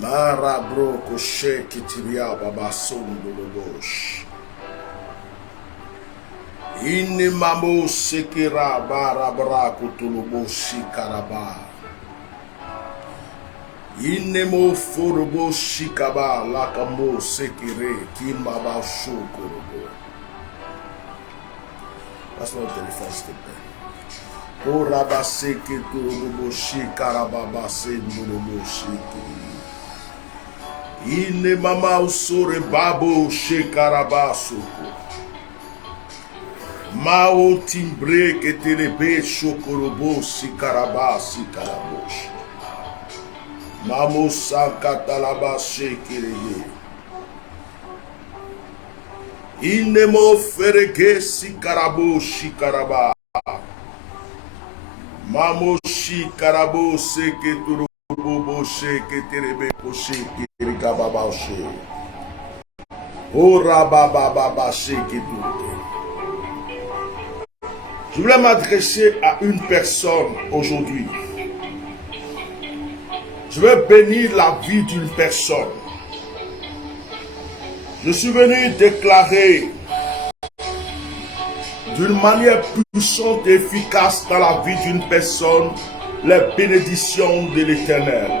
Marabro koshe kitiria baba sondolobosh. Ini mamo sekira barabra kutuluboshi karaba. Ini mo forobo shikaba lakamo sekire kimaba shokorobo. Passe-moi le téléphone s'il te plaît. Koraba seke turuboshi karababa sendoloboshi kiri. Ine mama usore babo shekarabasoko. Mao timbre que telebe shokorobo sikaraba sikarabosh. Mamo sankatalaba shekireye. Ine mo ferege sikarabo shikaraba. Mamo shikarabo seke turubobo sheke telebe koshe. Je voulais m'adresser à une personne aujourd'hui. Je vais bénir la vie d'une personne. Je suis venu déclarer d'une manière puissante et efficace dans la vie d'une personne les bénédictions de l'Éternel.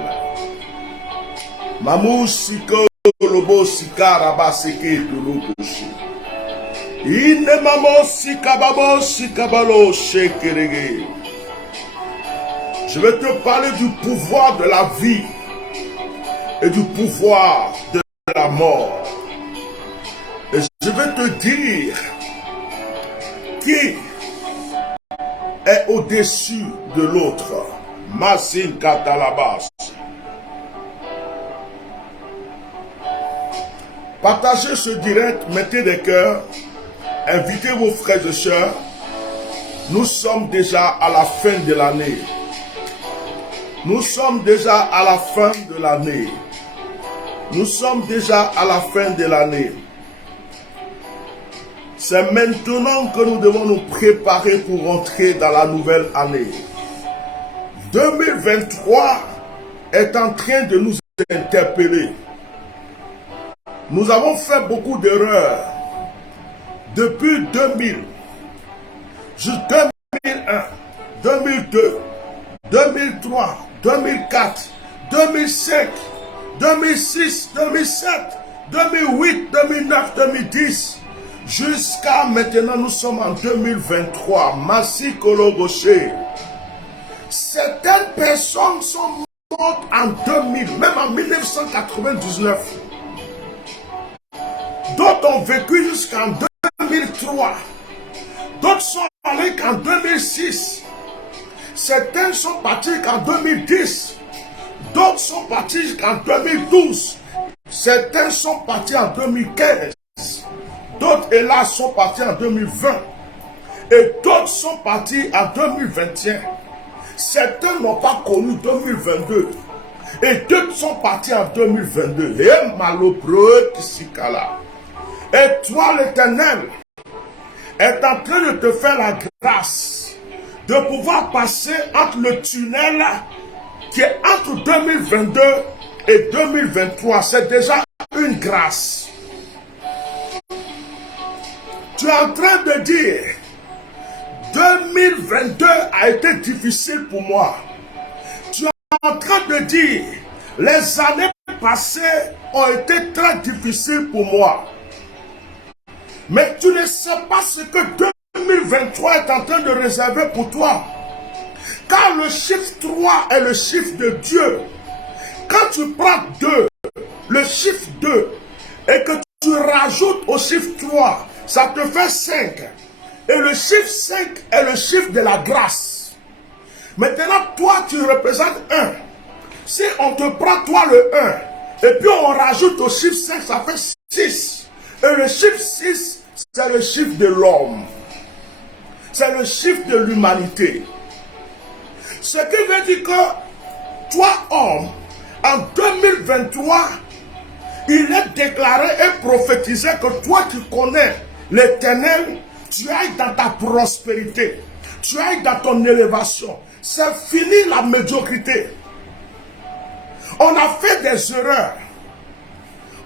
Mamusiko lobo sikaraba seke tulubushi. Ine mamo sikababo sikabalo shekerege. Je vais te parler du pouvoir de la vie et du pouvoir de la mort. Et je vais te dire qui est au-dessus de l'autre. Masin katalabas. Partagez ce direct, mettez des cœurs, invitez vos frères et sœurs. Nous sommes déjà à la fin de l'année. Nous sommes déjà à la fin de l'année. Nous sommes déjà à la fin de l'année. C'est maintenant que nous devons nous préparer pour rentrer dans la nouvelle année. 2023 est en train de nous interpeller. Nous avons fait beaucoup d'erreurs depuis 2000, jusqu'à 2001, 2002, 2003, 2004, 2005, 2006, 2007, 2008, 2009, 2010. Jusqu'à maintenant, nous sommes en 2023. Massi Kologoché. Certaines personnes sont mortes en 2000, même en 1999. D'autres ont vécu jusqu'en 2003. D'autres sont allés qu'en 2006. Certains sont partis qu'en 2010. D'autres sont partis jusqu'en 2012. Certains sont partis en 2015. D'autres, hélas, sont partis en 2020. Et d'autres sont partis en 2021. Certains n'ont pas connu 2022. Et d'autres sont partis en 2022. Et malheureux qui s'y cala. Et toi, l'Éternel, est en train de te faire la grâce de pouvoir passer entre le tunnel qui est entre 2022 et 2023. C'est déjà une grâce. Tu es en train de dire, 2022 a été difficile pour moi. Tu es en train de dire, les années passées ont été très difficiles pour moi. Mais tu ne sais pas ce que 2023 est en train de réserver pour toi. Car le chiffre 3 est le chiffre de Dieu. Quand tu prends 2, le chiffre 2, et que tu rajoutes au chiffre 3, ça te fait 5. Et le chiffre 5 est le chiffre de la grâce. Maintenant, toi, tu représentes 1. Si on te prend toi le 1, et puis on rajoute au chiffre 5, ça fait 6. Et le chiffre 6, c'est le chiffre de l'homme. C'est le chiffre de l'humanité. Ce qui veut dire que toi, homme, en 2023, il est déclaré et prophétisé que toi qui connais l'Éternel, tu ailles dans ta prospérité, tu ailles dans ton élévation. C'est fini la médiocrité. On a fait des erreurs.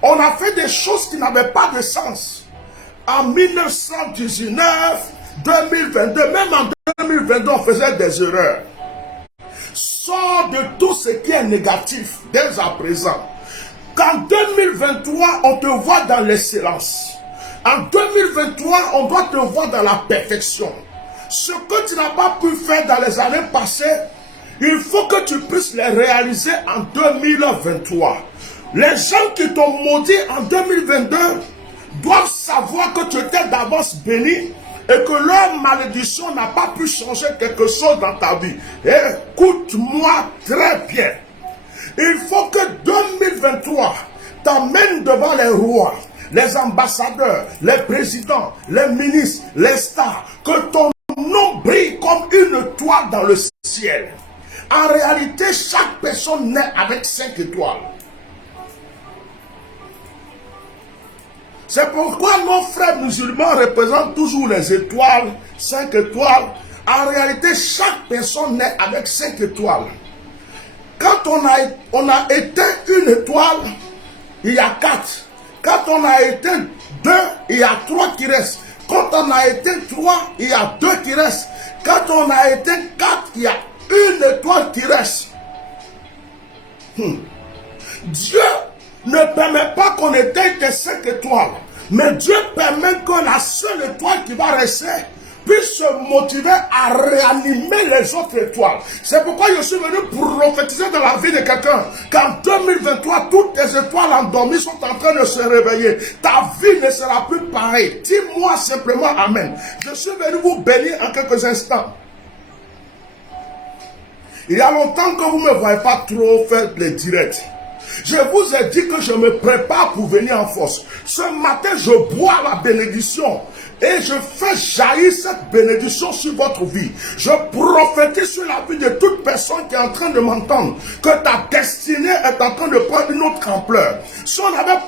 On a fait des choses qui n'avaient pas de sens. En 1919, 2022, même en 2022, on faisait des erreurs. Sors de tout ce qui est négatif dès à présent. Qu'en 2023, on te voit dans l'excellence. En 2023, on doit te voir dans la perfection. Ce que tu n'as pas pu faire dans les années passées, il faut que tu puisses les réaliser en 2023. Les gens qui t'ont maudit en 2022 doivent savoir que tu étais d'avance béni et que leur malédiction n'a pas pu changer quelque chose dans ta vie. Écoute-moi très bien. Il faut que 2023 t'amène devant les rois, les ambassadeurs, les présidents, les ministres, les stars, que ton nom brille comme une étoile dans le ciel. En réalité, chaque personne naît avec 5 étoiles. C'est pourquoi nos frères musulmans représentent toujours les étoiles, 5 étoiles. En réalité, chaque personne naît avec 5 étoiles. Quand on a éteint une étoile, il y a 4. Quand on a éteint 2, il y a 3 qui restent. Quand on a éteint 3, il y a 2 qui restent. Quand on a éteint 4, il y a une étoile qui reste. Dieu ne permet pas qu'on éteigne que 5 étoiles. Mais Dieu permet que la seule étoile qui va rester puisse se motiver à réanimer les autres étoiles. C'est pourquoi je suis venu prophétiser dans la vie de quelqu'un qu'en 2023, toutes les étoiles endormies sont en train de se réveiller. Ta vie ne sera plus pareille. Dis-moi simplement Amen. Je suis venu vous bénir en quelques instants. Il y a longtemps que vous ne me voyez pas trop faire les directs. Je vous ai dit que je me prépare pour venir en force. Ce matin, je bois la bénédiction et je fais jaillir cette bénédiction sur votre vie. Je prophétise sur la vie de toute personne qui est en train de m'entendre que ta destinée est en train de prendre une autre ampleur. Si on avait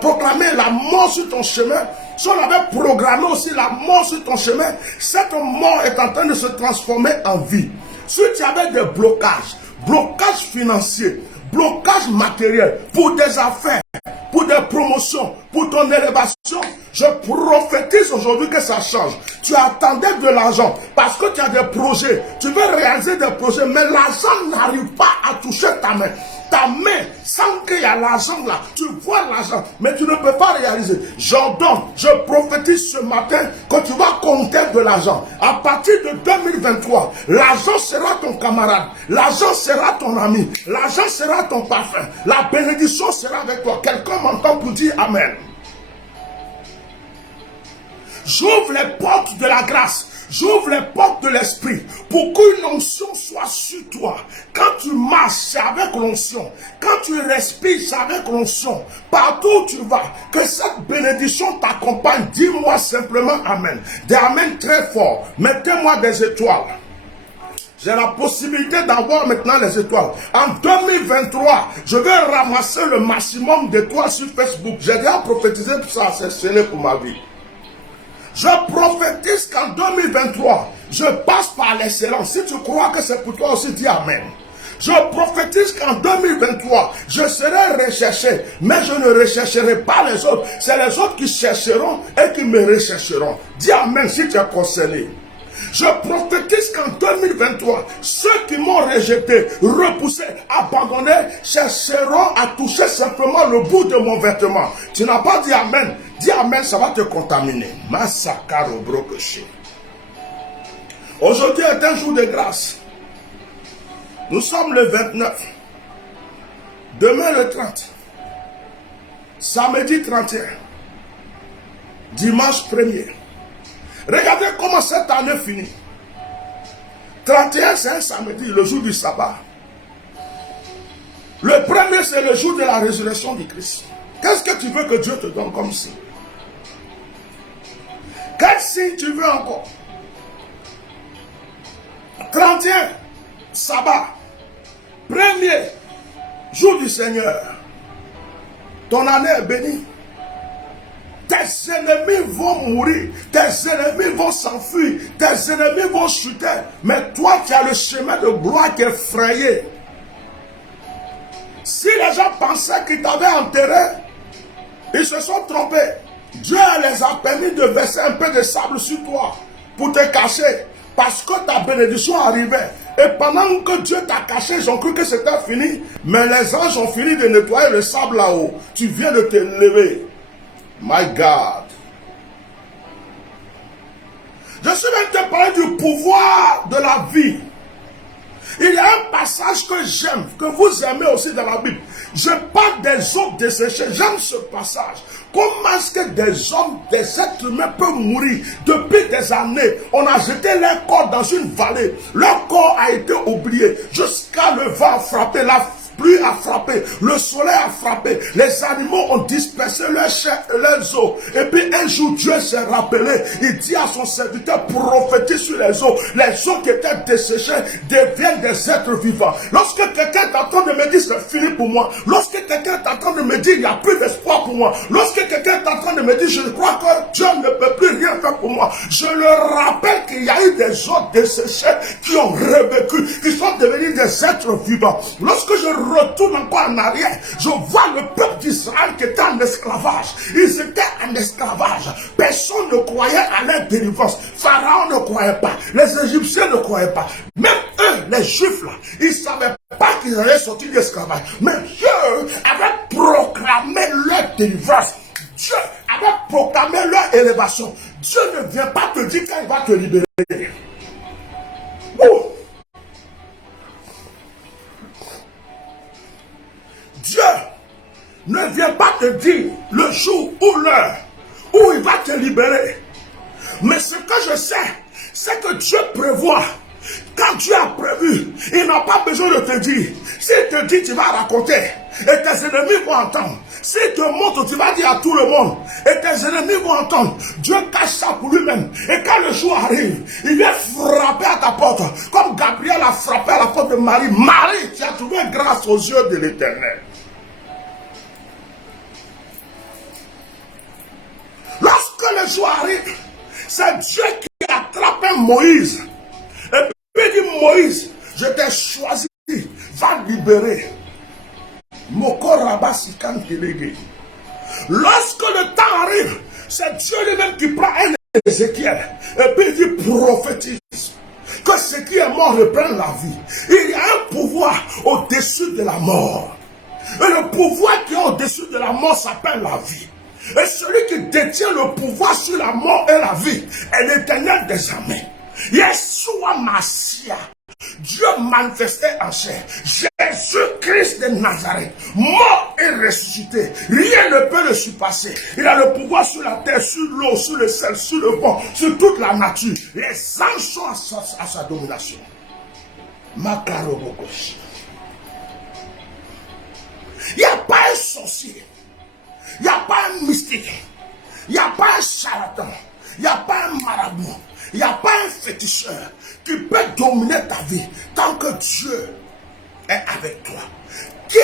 proclamé la mort sur ton chemin, si on avait programmé aussi la mort sur ton chemin, cette mort est en train de se transformer en vie. Si tu avais des blocages financiers, blocage matériel pour des affaires, pour des promotions, pour ton élévation, je prophétise aujourd'hui que ça change. Tu attendais de l'argent parce que tu as des projets, tu veux réaliser des projets, mais l'argent n'arrive pas à toucher ta main. Ta main, sans qu'il y a l'argent là, tu vois l'argent, mais tu ne peux pas réaliser. J'ordonne, je prophétise ce matin que tu vas compter de l'argent. À partir de 2023, l'argent sera ton camarade, l'argent sera ton ami, l'argent sera ton parfum, la bénédiction sera avec toi. Quelqu'un m'entend pour dire Amen. J'ouvre les portes de la grâce. J'ouvre les portes de l'esprit pour qu'une onction soit sur toi. Quand tu marches, c'est avec l'onction. Quand tu respires, c'est avec l'onction. Partout où tu vas, que cette bénédiction t'accompagne. Dis-moi simplement Amen. Des Amen très forts. Mettez-moi des étoiles. J'ai la possibilité d'avoir maintenant les étoiles. En 2023, je vais ramasser le maximum d'étoiles sur Facebook. J'ai déjà prophétisé tout ça, c'est scellé pour ma vie. Je prophétise qu'en 2023, je passe par l'excellence. Si tu crois que c'est pour toi aussi, dis Amen. Je prophétise qu'en 2023, je serai recherché, mais je ne rechercherai pas les autres. C'est les autres qui chercheront et qui me rechercheront. Dis Amen si tu es concerné. Je prophétise qu'en 2023, ceux qui m'ont rejeté, repoussé, abandonné, chercheront à toucher simplement le bout de mon vêtement. Tu n'as pas dit Amen. Dis Amen, ça va te contaminer. Massacaro brokeché. Aujourd'hui est un jour de grâce. Nous sommes le 29. Demain le 30. Samedi 31. Dimanche 1er. Regardez comment cette année finit. 31 c'est un samedi, le jour du sabbat. Le premier c'est le jour de la résurrection du Christ. Qu'est-ce que tu veux que Dieu te donne comme signe? Quel signe tu veux encore? 31, sabbat. Premier jour du Seigneur. Ton année est bénie. Tes ennemis vont mourir, tes ennemis vont s'enfuir, tes ennemis vont chuter. Mais toi, tu as le chemin de gloire qui est frayé. Si les gens pensaient qu'ils t'avaient enterré, ils se sont trompés. Dieu les a permis de verser un peu de sable sur toi pour te cacher. Parce que ta bénédiction arrivait. Et pendant que Dieu t'a caché, ils ont cru que c'était fini. Mais les anges ont fini de nettoyer le sable là-haut. Tu viens de te lever. My God. Je suis venu te parler du pouvoir de la vie. Il y a un passage que j'aime, que vous aimez aussi dans la Bible. Je parle des hommes desséchés. J'aime ce passage. Comment est-ce que des hommes, des êtres humains peuvent mourir depuis des années? On a jeté leur corps dans une vallée. Leur corps a été oublié jusqu'à le vent frapper. La pluie a frappé, le soleil a frappé, les animaux ont dispersé leur chair et leurs os. Et puis un jour, Dieu s'est rappelé, il dit à son serviteur, prophétise sur les eaux qui étaient desséchés deviennent des êtres vivants. Lorsque quelqu'un t'entend de me dire c'est fini pour moi, lorsque quelqu'un t'entend de me dire il n'y a plus d'espoir pour moi, lorsque quelqu'un t'entend de me dire je crois que Dieu ne peut plus rien faire pour moi, je leur rappelle qu'il y a eu des os desséchés qui ont revécu, qui sont devenus des êtres vivants. Lorsque je retourne encore en arrière, je vois le peuple d'Israël qui était en esclavage. Ils étaient en esclavage. Personne ne croyait à leur délivrance. Pharaon ne croyait pas. Les Égyptiens ne croyaient pas. Même eux, les Juifs là, ils ne savaient pas qu'ils allaient sortir de l'esclavage. Mais Dieu avait proclamé leur délivrance. Dieu avait proclamé leur élévation. Dieu ne vient pas te dire quand il va te libérer. Oh. Dieu ne vient pas te dire le jour ou l'heure où il va te libérer. Mais ce que je sais, c'est que Dieu prévoit. Quand Dieu a prévu, il n'a pas besoin de te dire. S'il te dit, tu vas raconter. Et tes ennemis vont entendre. S'il te montre, tu vas dire à tout le monde. Et tes ennemis vont entendre. Dieu cache ça pour lui-même. Et quand le jour arrive, il vient frapper à ta porte. Comme Gabriel a frappé à la porte de Marie. Marie, tu as trouvé grâce aux yeux de l'Éternel. Lorsque le jour arrive, c'est Dieu qui attrape Moïse. Et puis il dit, Moïse, je t'ai choisi, va libérer. Lorsque le temps arrive, c'est Dieu lui-même qui prend un Ézéchiel. Et puis il dit, prophétise. Que ce qui est mort reprenne la vie. Il y a un pouvoir au-dessus de la mort. Et le pouvoir qui est au-dessus de la mort s'appelle la vie. Et celui qui détient le pouvoir sur la mort et la vie est l'Éternel des armées. Yeshua Mashiach, Dieu manifesté en chair, Jésus-Christ de Nazareth, mort et ressuscité. Rien ne peut le surpasser. Il a le pouvoir sur la terre, sur l'eau, sur le ciel, sur le vent, sur toute la nature. Les anges sont à sa domination. Makarobokoshi. Il n'y a pas un sorcier. Il n'y a pas un mystique, il n'y a pas un charlatan, il n'y a pas un marabout, il n'y a pas un féticheur qui peut dominer ta vie tant que Dieu est avec toi. Qui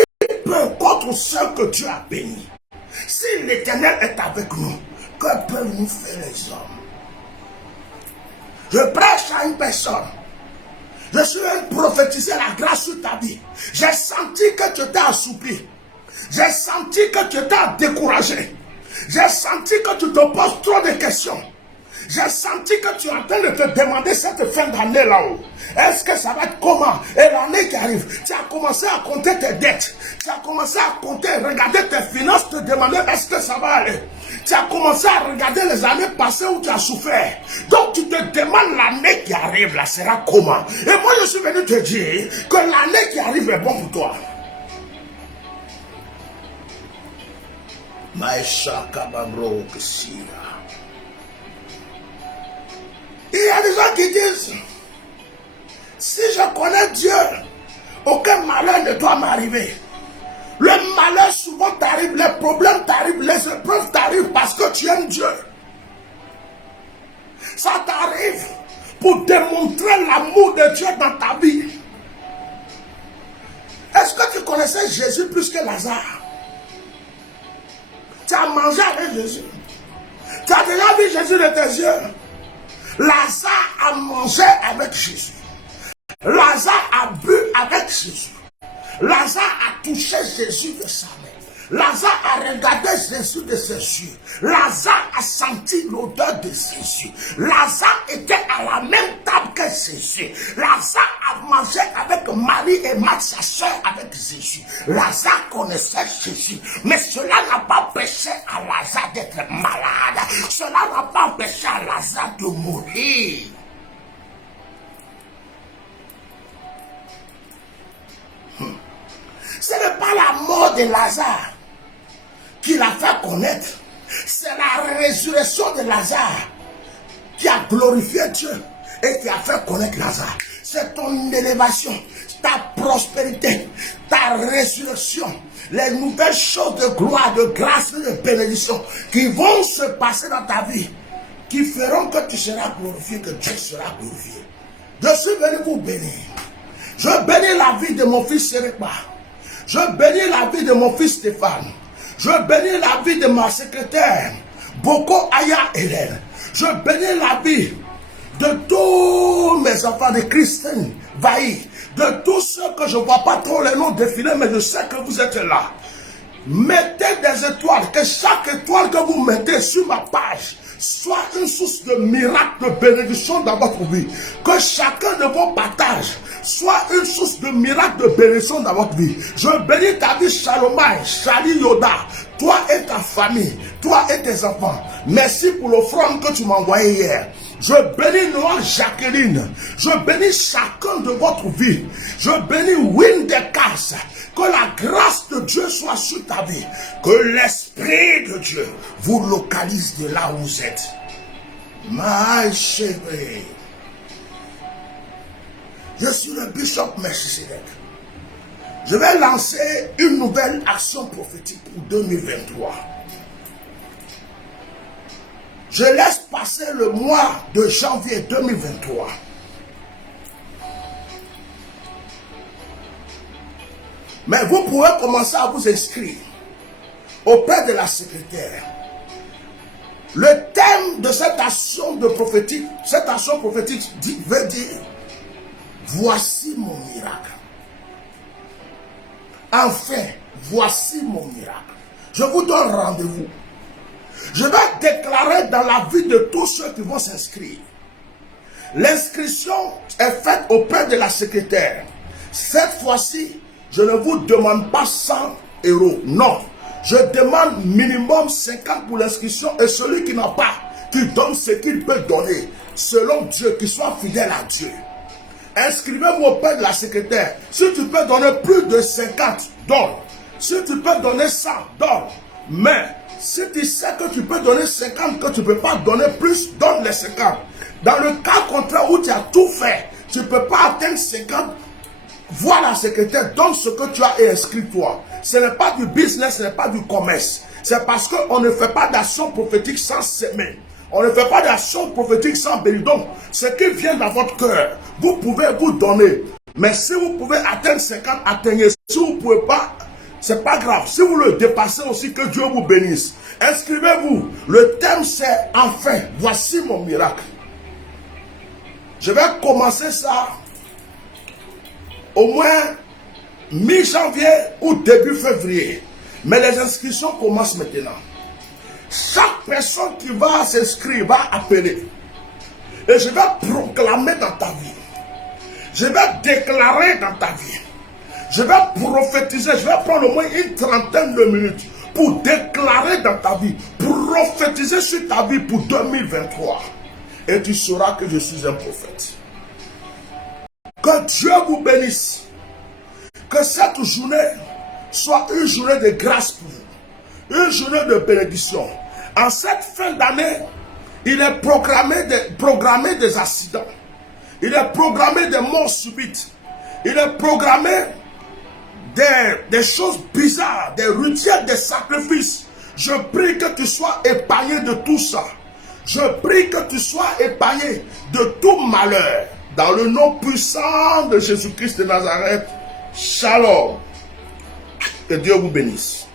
peut contre ceux que Dieu a bénis? Si l'Éternel est avec nous, que peuvent nous faire les hommes? Je prêche à une personne. Je suis venu prophétiser la grâce sur ta vie. J'ai senti que tu t'es assoupli. J'ai senti que tu étais découragé. J'ai senti que tu te poses trop de questions. J'ai senti que tu es en train de te demander cette fin d'année là-haut. Est-ce que ça va être comment? Et l'année qui arrive, tu as commencé à compter tes dettes. Tu as commencé à compter, regarder tes finances, te demander est-ce que ça va aller. Tu as commencé à regarder les années passées où tu as souffert. Donc tu te demandes l'année qui arrive là sera comment. Et moi je suis venu te dire que l'année qui arrive est bon pour toi. Maïcha Kababro Kessia. Il y a des gens qui disent, si je connais Dieu, aucun malheur ne doit m'arriver. Le malheur souvent t'arrive, les problèmes t'arrivent, les épreuves t'arrivent parce que tu aimes Dieu. Ça t'arrive pour démontrer l'amour de Dieu dans ta vie. Est-ce que tu connaissais Jésus plus que Lazare? Tu as mangé avec Jésus. Tu as déjà vu Jésus de tes yeux. Lazare a mangé avec Jésus. Lazare a bu avec Jésus. Lazare a touché Jésus de sa main. Lazare a regardé Jésus de ses yeux. Lazare a senti l'odeur de Jésus. Lazare était à la même table que Jésus. Lazare a mangé avec Marie et Marthe, sa soeur, avec Jésus. Lazare connaissait Jésus. Mais cela n'a pas empêché à Lazare d'être malade. Cela n'a pas empêché à Lazare de mourir. Ce n'est pas la mort de Lazare qui l'a fait connaître. C'est la résurrection de Lazare qui a glorifié Dieu et qui a fait connaître Lazare. C'est ton élévation, ta prospérité, ta résurrection, les nouvelles choses de gloire, de grâce et de bénédiction qui vont se passer dans ta vie, qui feront que tu seras glorifié, que Dieu sera glorifié. Je suis venu vous bénir. Je bénis la vie de mon fils Sérépa. Je bénis la vie de mon fils Stéphane. Je bénis la vie de ma secrétaire, Boko Aya Hélène. Je bénis la vie de tous mes enfants, de Christine Vaï, de tous ceux que je ne vois pas trop les noms défiler, mais je sais que vous êtes là. Mettez des étoiles, que chaque étoile que vous mettez sur ma page soit une source de miracle, de bénédiction dans votre vie. Que chacun de vos partages soit une source de miracle, de bénédiction dans votre vie. Je bénis ta vie, Shalomai, Shali Yoda, toi et ta famille, toi et tes enfants. Merci pour l'offrande que tu m'as envoyée hier. Je bénis Noah Jacqueline. Je bénis chacun de votre vie. Je bénis Windekas. Que la grâce de Dieu soit sur ta vie. Que l'Esprit de Dieu vous localise de là où vous êtes. Ma chérie. Je suis le bishop Melchisedec. Je vais lancer une nouvelle action prophétique pour 2023. Je laisse passer le mois de janvier 2023. Mais vous pouvez commencer à vous inscrire auprès de la secrétaire. Le thème de cette action prophétique veut dire voici mon miracle. Enfin, voici mon miracle. Je vous donne rendez-vous. Je vais déclarer dans la vie de tous ceux qui vont s'inscrire. L'inscription est faite auprès de la secrétaire. Cette fois-ci, je ne vous demande pas 100 €. Non. Je demande minimum 50 pour l'inscription et celui qui n'a pas, qui donne ce qu'il peut donner, selon Dieu, qui soit fidèle à Dieu. Inscrivez-vous auprès de la secrétaire. Si tu peux donner plus de 50, donne. Si tu peux donner 100, donne. Mais si tu sais que tu peux donner 50, que tu ne peux pas donner plus, donne les 50. Dans le cas contraire où tu as tout fait, tu ne peux pas atteindre 50, vois la secrétaire, donne ce que tu as et inscris-toi. Ce n'est pas du business, ce n'est pas du commerce. C'est parce qu'on ne fait pas d'action prophétique sans semer. On ne fait pas d'action prophétique sans bénir. Donc, ce qui vient dans votre cœur, vous pouvez vous donner. Mais si vous pouvez atteindre 50, atteignez. Si vous ne pouvez pas, c'est pas grave. Si vous le dépassez aussi, que Dieu vous bénisse. Inscrivez-vous. Le thème c'est enfin, voici mon miracle. Je vais commencer ça au moins mi-janvier ou début février. Mais les inscriptions commencent maintenant. Chaque personne qui va s'inscrire va appeler. Et je vais proclamer dans ta vie. Je vais déclarer dans ta vie. Je vais prophétiser. Je vais prendre au moins une trentaine de minutes pour déclarer dans ta vie. Prophétiser sur ta vie pour 2023. Et tu sauras que je suis un prophète. Que Dieu vous bénisse. Que cette journée soit une journée de grâce pour vous. Une journée de bénédiction. En cette fin d'année, il est programmé des accidents. Il est programmé des morts subites. Il est programmé des choses bizarres, des rituels, des sacrifices. Je prie que tu sois épargné de tout ça. Je prie que tu sois épargné de tout malheur. Dans le nom puissant de Jésus-Christ de Nazareth. Shalom. Que Dieu vous bénisse.